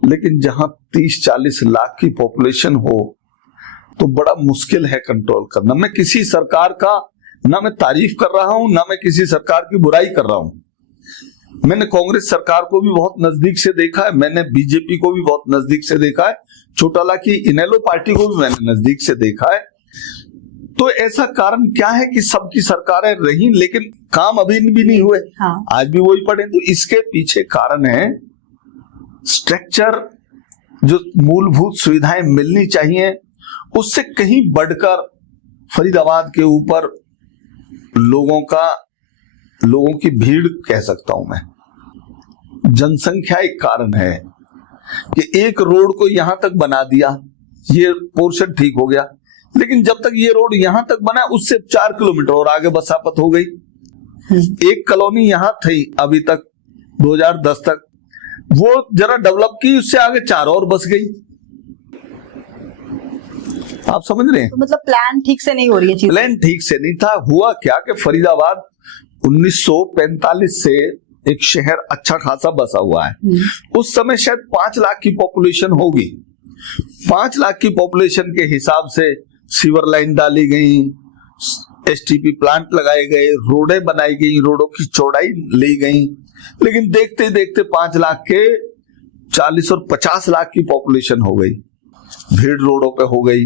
लेकिन जहां 30-40 लाख की पॉपुलेशन हो तो बड़ा मुश्किल है कंट्रोल करना। मैं किसी सरकार का ना मैं तारीफ कर रहा हूं, ना मैं किसी सरकार की बुराई कर रहा हूं। मैंने कांग्रेस सरकार को भी बहुत नजदीक से देखा है, मैंने बीजेपी को भी बहुत नजदीक से देखा है, चौटाला की इनेलो पार्टी को भी मैंने नजदीक से देखा है। तो ऐसा कारण क्या है कि सबकी सरकारें रही लेकिन काम अभी भी नहीं हुए, हाँ। आज भी वही पड़े। तो इसके पीछे कारण है स्ट्रक्चर, जो मूलभूत सुविधाएं मिलनी चाहिए उससे कहीं बढ़कर फरीदाबाद के ऊपर लोगों की भीड़ कह सकता हूं मैं। जनसंख्या एक कारण है कि एक रोड को यहां तक बना दिया, ये पोर्शन ठीक हो गया, लेकिन जब तक ये रोड यहां तक बना उससे 4 किलोमीटर और आगे बसापत हो गई। एक कॉलोनी यहां थी अभी तक 2010 तक, वो जरा डेवलप की, उससे आगे 4 और बस गई। आप समझ रहे हैं? तो मतलब प्लान ठीक से नहीं हो रही है चीज़। प्लान ठीक से नहीं था। हुआ क्या कि फरीदाबाद 1945 से एक शहर अच्छा खासा बसा हुआ है। उस समय शायद 5 लाख की पॉपुलेशन होगी 5 लाख की पॉपुलेशन के हिसाब से सीवर लाइन डाली गई, एसटीपी प्लांट लगाए गए, रोडें बनाई गई, रोडों की चौड़ाई ली गई, लेकिन देखते देखते 5 लाख के 40 और 50 लाख की पॉपुलेशन हो गई। भीड़ रोडों पे हो गई,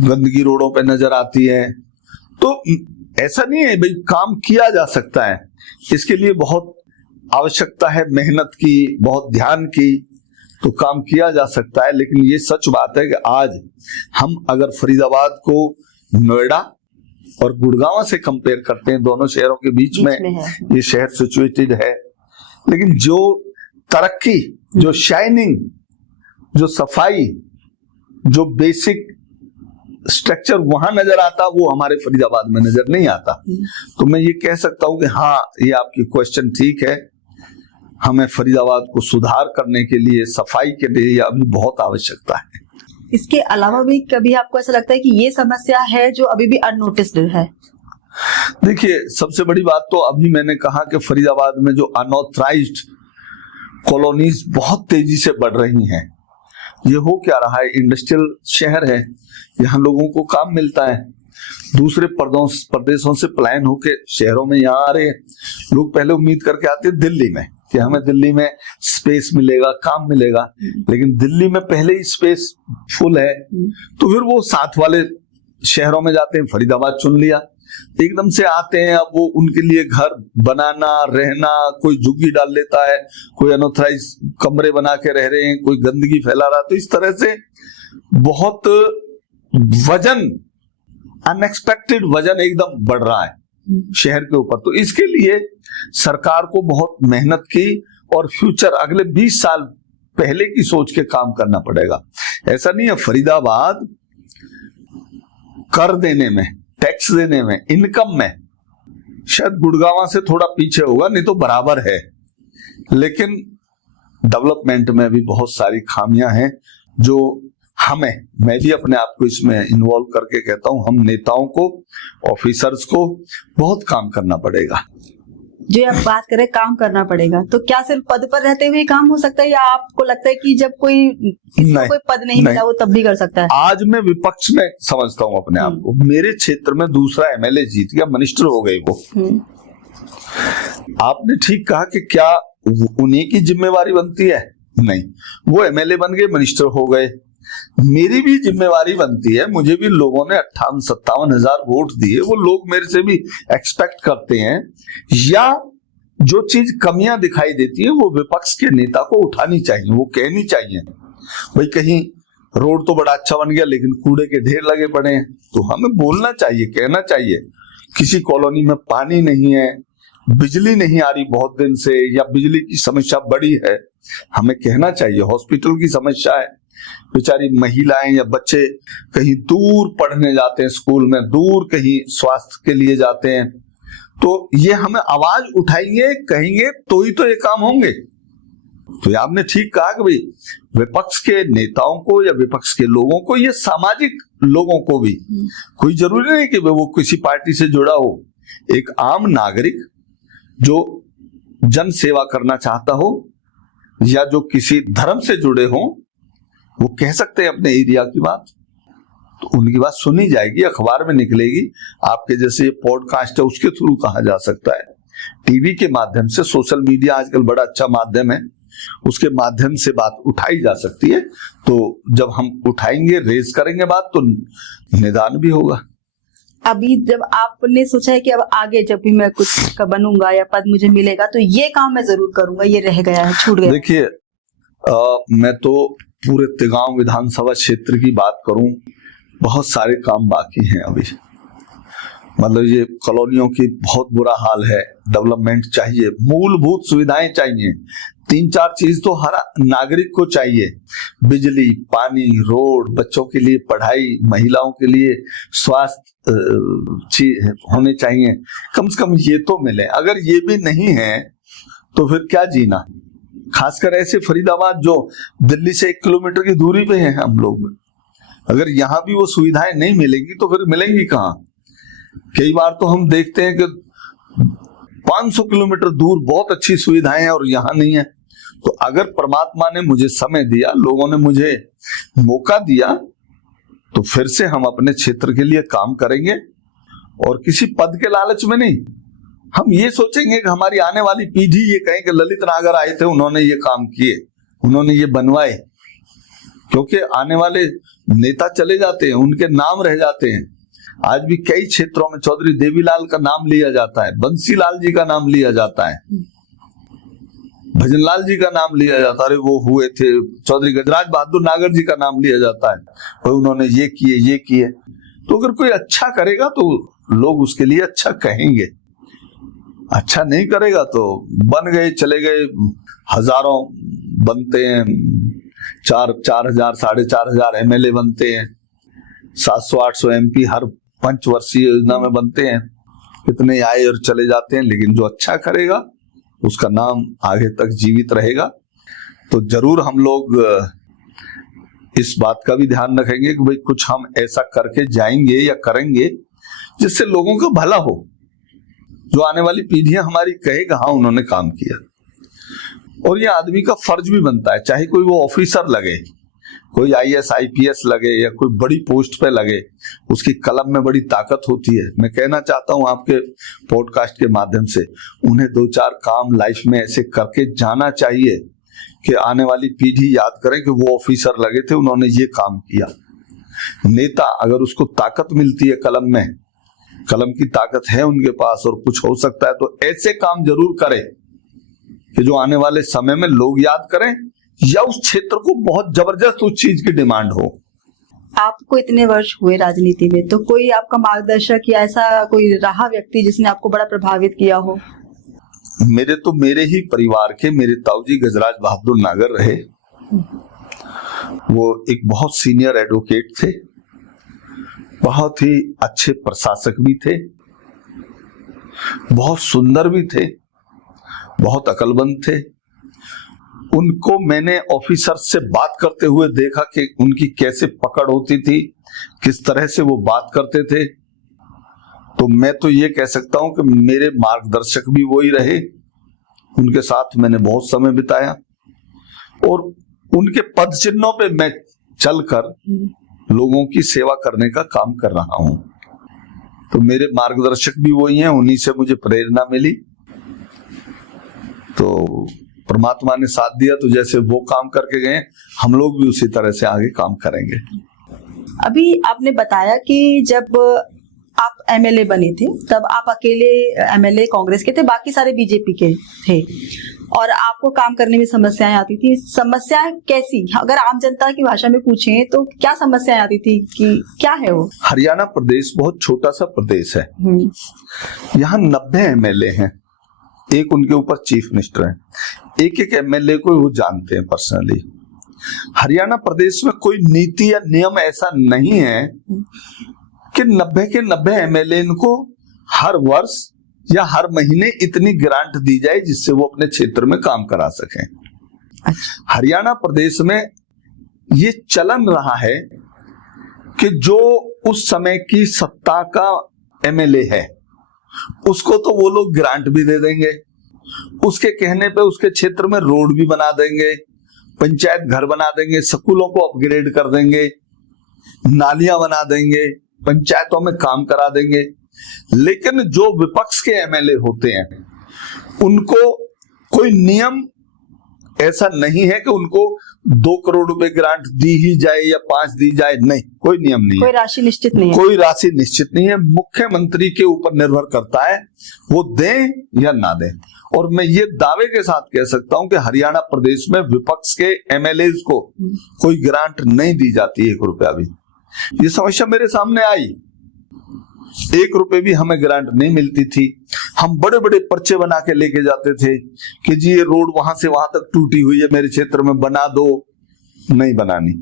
गंदगी रोडों पे नजर आती है। तो ऐसा नहीं है भाई, काम किया जा सकता है, इसके लिए बहुत आवश्यकता है मेहनत की, बहुत ध्यान की, तो काम किया जा सकता है। लेकिन ये सच बात है कि आज हम अगर फरीदाबाद को नोएडा और गुड़गांव से कंपेयर करते हैं, दोनों शहरों के बीच में ये शहर सिचुएटेड है, लेकिन जो तरक्की, जो शाइनिंग, जो सफाई, जो बेसिक स्ट्रक्चर वहां नजर आता, वो हमारे फरीदाबाद में नजर नहीं आता। तो मैं ये कह सकता हूं कि हाँ, ये आपकी क्वेश्चन ठीक है, हमें फरीदाबाद को सुधार करने के लिए, सफाई के लिए अभी बहुत आवश्यकता है। इसके अलावा भी कभी आपको ऐसा लगता है कि ये समस्या है जो अभी भी अननोटिस्ड है? देखिए, सबसे बड़ी बात तो अभी मैंने कहा कि फरीदाबाद में जो अनऑथराइज्ड कॉलोनीज बहुत तेजी से बढ़ रही हैं। ये हो क्या रहा है, इंडस्ट्रियल शहर है, यहाँ लोगों को काम मिलता है, दूसरे प्रदेशों से पलायन होके शहरों में यहाँ आ रहे हैं। लोग पहले उम्मीद करके आते हैं दिल्ली में कि हमें दिल्ली में स्पेस मिलेगा, काम मिलेगा, लेकिन दिल्ली में पहले ही स्पेस फुल है, तो फिर वो साथ वाले शहरों में जाते हैं। फरीदाबाद चुन लिया, एकदम से आते हैं, अब वो उनके लिए घर बनाना, रहना, कोई झुग्गी डाल लेता है, कोई अनऑथराइज कमरे बना के रह रहे हैं, कोई गंदगी फैला रहा है। तो इस तरह से बहुत वजन, अनएक्सपेक्टेड वजन एकदम बढ़ रहा है शहर के ऊपर। तो इसके लिए सरकार को बहुत मेहनत की और फ्यूचर अगले 20 साल पहले की सोच के काम करना पड़ेगा। ऐसा नहीं है, फरीदाबाद कर देने में, टैक्स देने में, इनकम में शायद गुड़गांव से थोड़ा पीछे होगा, नहीं तो बराबर है, लेकिन डेवलपमेंट में भी बहुत सारी खामियां हैं जो मैं भी अपने आप को इसमें इन्वॉल्व करके कहता हूं, हम नेताओं को, ऑफिसर्स को बहुत काम करना पड़ेगा। जो आप बात करें काम करना पड़ेगा, तो क्या सिर्फ पद पर रहते हुए काम हो सकता है, या आपको लगता है कि जब कोई पद नहीं मिला वो तब भी कर सकता है? आज मैं विपक्ष में समझता हूं अपने आप को। मेरे क्षेत्र में दूसरा एमएलए जीत गया, मिनिस्टर हो गए वो। आपने ठीक कहा कि क्या उन्हीं की जिम्मेवारी बनती है? नहीं, वो एमएलए बन गए, मिनिस्टर हो गए, मेरी भी जिम्मेवारी बनती है। मुझे भी लोगों ने 58-57 हजार वोट दिए, वो लोग मेरे से भी एक्सपेक्ट करते हैं, या जो चीज कमियां दिखाई देती है वो विपक्ष के नेता को उठानी चाहिए, वो कहनी चाहिए। भाई कहीं रोड तो बड़ा अच्छा बन गया लेकिन कूड़े के ढेर लगे पड़े हैं, तो हमें बोलना चाहिए, कहना चाहिए। किसी कॉलोनी में पानी नहीं है, बिजली नहीं आ रही बहुत दिन से, या बिजली की समस्या बड़ी है, हमें कहना चाहिए। हॉस्पिटल की समस्या है, बेचारी महिलाएं या बच्चे कहीं दूर पढ़ने जाते हैं, स्कूल में दूर कहीं स्वास्थ्य के लिए जाते हैं, तो ये हमें आवाज उठाएंगे, कहेंगे तो ही तो ये काम होंगे। तो आपने ठीक कहा कि भाई विपक्ष के नेताओं को या विपक्ष के लोगों को, ये सामाजिक लोगों को भी, कोई जरूरी नहीं कि वो किसी पार्टी से जुड़ा हो, एक आम नागरिक जो जन सेवा करना चाहता हो या जो किसी धर्म से जुड़े हो, वो कह सकते हैं अपने एरिया की बात, तो उनकी बात सुनी जाएगी, अखबार में निकलेगी। आपके जैसे पॉडकास्ट है उसके थ्रू कहा जा सकता है, टीवी के माध्यम से, सोशल मीडिया आजकल बड़ा अच्छा माध्यम है, उसके माध्यम से बात उठाई जा सकती है। तो जब हम उठाएंगे, रेज करेंगे बात, तो निदान भी होगा। अभी जब आपने सोचा है कि अब आगे जब भी मैं कुछ का बनूंगा या पद मुझे मिलेगा तो ये काम मैं जरूर करूंगा, ये रह गया है, छूट गया? देखिए, मैं तो पूरे तिगांव विधानसभा क्षेत्र की बात करूं, बहुत सारे काम बाकी हैं अभी। मतलब ये कॉलोनियों की बहुत बुरा हाल है, डेवलपमेंट चाहिए, मूलभूत सुविधाएं चाहिए, 3-4 चीज तो हर नागरिक को चाहिए, बिजली, पानी, रोड, बच्चों के लिए पढ़ाई, महिलाओं के लिए स्वास्थ्य होने चाहिए, कम से कम ये तो मिले। अगर ये भी नहीं है तो फिर क्या जीना। खासकर ऐसे फरीदाबाद जो दिल्ली से 1 किलोमीटर की दूरी पे है हम लोग, अगर यहाँ भी वो सुविधाएं नहीं मिलेंगी तो फिर मिलेंगी कहाँ। कई बार तो हम देखते हैं कि 500 किलोमीटर दूर बहुत अच्छी सुविधाएं हैं और यहाँ नहीं है, तो अगर परमात्मा ने मुझे समय दिया, लोगों ने मुझे मौका दिया, तो फिर से हम अपने क्षेत्र के लिए काम करेंगे और किसी पद के लालच में नहीं। हम ये सोचेंगे कि हमारी आने वाली पीढ़ी ये कहे कि ललित नागर आए थे, उन्होंने ये काम किए, उन्होंने ये बनवाए। क्योंकि आने वाले नेता चले जाते हैं, उनके नाम रह जाते हैं। आज भी कई क्षेत्रों में चौधरी देवीलाल का नाम लिया जाता है, बंसीलाल जी का नाम लिया जाता है, भजनलाल जी का नाम लिया जाता है, अरे वो हुए थे। चौधरी गजराज बहादुर नागर जी का नाम लिया जाता है, भाई उन्होंने ये किए। तो अगर कोई अच्छा करेगा तो लोग उसके लिए अच्छा कहेंगे, अच्छा नहीं करेगा तो बन गए चले गए। हजारों बनते हैं, 4,000 4,500 एमएलए बनते हैं, 700-800 एमपी हर पंचवर्षीय योजना में बनते हैं, कितने आए और चले जाते हैं। लेकिन जो अच्छा करेगा उसका नाम आगे तक जीवित रहेगा। तो जरूर हम लोग इस बात का भी ध्यान रखेंगे कि भाई कुछ हम ऐसा करके जाएंगे या करेंगे जिससे लोगों का भला हो, जो आने वाली पीढ़ियां हमारी कहे कि हाँ उन्होंने काम किया। और ये आदमी का फर्ज भी बनता है, चाहे कोई वो ऑफिसर लगे, कोई आईएएस आईपीएस लगे या कोई बड़ी पोस्ट पे लगे, उसकी कलम में बड़ी ताकत होती है। मैं कहना चाहता हूं आपके पॉडकास्ट के माध्यम से, उन्हें 2-4 काम लाइफ में ऐसे करके जाना चाहिए कि आने वाली पीढ़ी याद करें कि वो ऑफिसर लगे थे, उन्होंने ये काम किया। नेता अगर उसको ताकत मिलती है कलम में, कलम की ताकत है उनके पास और कुछ हो सकता है, तो ऐसे काम जरूर करें कि जो आने वाले समय में लोग याद करें या उस क्षेत्र को बहुत जबरदस्त उस चीज की डिमांड हो। आपको इतने वर्ष हुए राजनीति में, तो कोई आपका मार्गदर्शक या ऐसा कोई रहा व्यक्ति जिसने आपको बड़ा प्रभावित किया हो? मेरे ही परिवार के मेरे ताऊजी गजराज बहादुर नागर रहे। वो एक बहुत सीनियर एडवोकेट थे, बहुत ही अच्छे प्रशासक भी थे, बहुत सुंदर भी थे, बहुत अकलमंद थे। उनको मैंने ऑफिसर से बात करते हुए देखा कि उनकी कैसे पकड़ होती थी, किस तरह से वो बात करते थे। तो मैं तो ये कह सकता हूं कि मेरे मार्गदर्शक भी वही रहे। उनके साथ मैंने बहुत समय बिताया और उनके पद चिन्हों पे मैं चलकर लोगों की सेवा करने का काम कर रहा हूं। तो मेरे मार्गदर्शक भी वही हैं, उन्हीं से मुझे प्रेरणा मिली। तो परमात्मा ने साथ दिया, तो जैसे वो काम करके गए, हम लोग भी उसी तरह से आगे काम करेंगे। अभी आपने बताया कि जब आप एमएलए बने थे तब आप अकेले एमएलए कांग्रेस के थे, बाकी सारे बीजेपी के थे और आपको काम करने में समस्याएं आती थी। समस्याएं कैसी, अगर आम जनता की भाषा में पूछें तो क्या समस्याएं आती थी, कि क्या है वो? हरियाणा प्रदेश बहुत छोटा सा प्रदेश है, यहाँ 90 एमएलए हैं, एक उनके ऊपर चीफ मिनिस्टर है, एक एमएलए को वो जानते हैं पर्सनली। हरियाणा प्रदेश में कोई नीति या नियम ऐसा नहीं है कि 90 के 90 एमएलए को हर वर्ष या हर महीने इतनी ग्रांट दी जाए जिससे वो अपने क्षेत्र में काम करा सकें। हरियाणा प्रदेश में ये चलन रहा है कि जो उस समय की सत्ता का एमएलए है उसको तो वो लोग ग्रांट भी दे देंगे, उसके कहने पे उसके क्षेत्र में रोड भी बना देंगे, पंचायत घर बना देंगे, स्कूलों को अपग्रेड कर देंगे, नालियां बना देंगे, पंचायतों में काम करा देंगे। लेकिन जो विपक्ष के एमएलए होते हैं उनको कोई नियम ऐसा नहीं है कि उनको 2 करोड़ रुपए ग्रांट दी ही जाए या 5 दी जाए, नहीं, कोई नियम नहीं, कोई राशि निश्चित नहीं है, कोई राशि निश्चित नहीं है। मुख्यमंत्री के ऊपर निर्भर करता है वो दें या ना दें। और मैं ये दावे के साथ कह सकता हूं कि हरियाणा प्रदेश में विपक्ष के एमएलए को कोई ग्रांट नहीं दी जाती, 1 रुपया भी। ये समस्या मेरे सामने आई, 1 रुपए भी हमें ग्रांट नहीं मिलती थी। हम बड़े बड़े पर्चे बना के लेके जाते थे कि जी ये रोड वहां से वहां तक टूटी हुई है, मेरे क्षेत्र में बना दो, नहीं बनानी।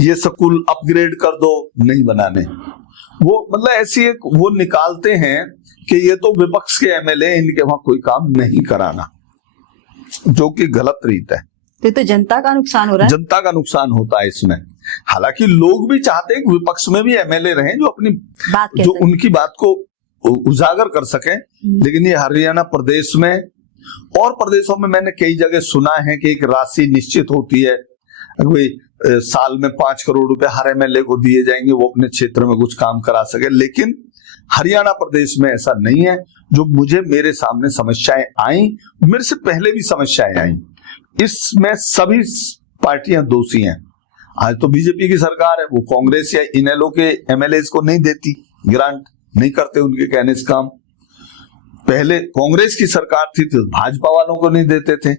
ये स्कूल अपग्रेड कर दो, नहीं बनाने। वो मतलब ऐसी एक वो निकालते हैं कि ये तो विपक्ष के एमएलए, इनके वहां कोई काम नहीं कराना, जो कि गलत रीत है। तो जनता का नुकसान हो रहा है, जनता का नुकसान होता है इसमें। हालांकि लोग भी चाहते हैं कि विपक्ष में भी एमएलए रहें जो अपनी बात जो उनकी बात को उजागर कर सके, लेकिन ये हरियाणा प्रदेश में और प्रदेशों में मैंने कई जगह सुना है कि एक राशि निश्चित होती है, कोई साल में 5 करोड़ रुपए हर एमएलए को दिए जाएंगे, वो अपने क्षेत्र में कुछ काम करा सके। लेकिन हरियाणा प्रदेश में ऐसा नहीं है। जो मेरे सामने समस्याएं आई, मेरे से पहले भी समस्याएं आई, इसमें सभी पार्टियां दोषी हैं। आज तो बीजेपी की सरकार है, वो कांग्रेस या इनेलो के एमएलए को नहीं देती ग्रांट, नहीं करते उनके कहने से काम। पहले कांग्रेस की सरकार थी तो भाजपा वालों को नहीं देते थे,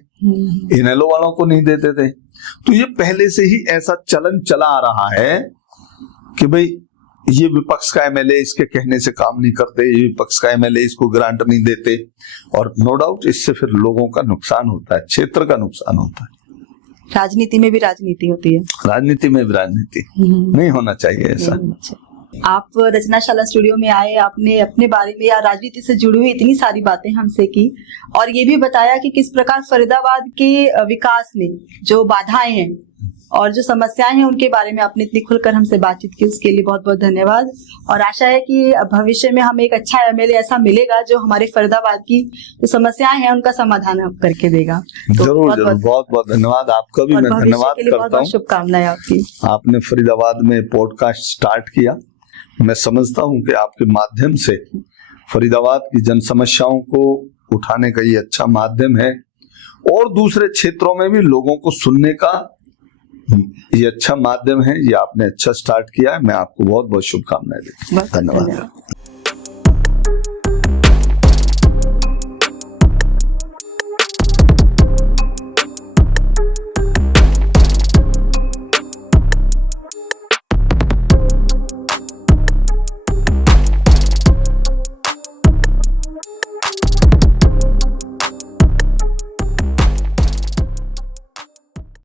इनेलो वालों को नहीं देते थे। तो ये पहले से ही ऐसा चलन चला आ रहा है कि भाई ये विपक्ष का एमएलए इसके कहने से काम नहीं करते, ये विपक्ष का एमएलए इसको ग्रांट नहीं देते, और नो डाउट इससे फिर लोगों का नुकसान होता है, क्षेत्र का नुकसान होता है। राजनीति में भी राजनीति होती है, राजनीति में भी राजनीति नहीं होना चाहिए ऐसा। आप रचनाशाला स्टूडियो में आए, आपने अपने बारे में या राजनीति से जुड़ी हुई इतनी सारी बातें हमसे की, और ये भी बताया कि किस प्रकार फरीदाबाद के विकास में जो बाधाएं हैं और जो समस्याएं हैं उनके बारे में आपने इतनी खुलकर हमसे बातचीत की, उसके लिए बहुत बहुत धन्यवाद। और आशा है कि भविष्य में हमें एक अच्छा एमएलए ऐसा मिलेगा जो हमारे फरीदाबाद की जो समस्याएं हैं उनका समाधान करके देगा। तो जरूर जरूर, बहुत बहुत धन्यवाद आपका भी, मैं धन्यवाद करता हूँ। शुभकामनाएं आपकी। आपने फरीदाबाद में पॉडकास्ट स्टार्ट किया, मैं समझता हूँ कि आपके माध्यम से फरीदाबाद की जन समस्याओं को उठाने का ये अच्छा माध्यम है, और दूसरे क्षेत्रों में भी लोगों को सुनने का ये अच्छा माध्यम है। ये आपने अच्छा स्टार्ट किया है, मैं आपको बहुत बहुत शुभकामनाएं देता हूं। धन्यवाद।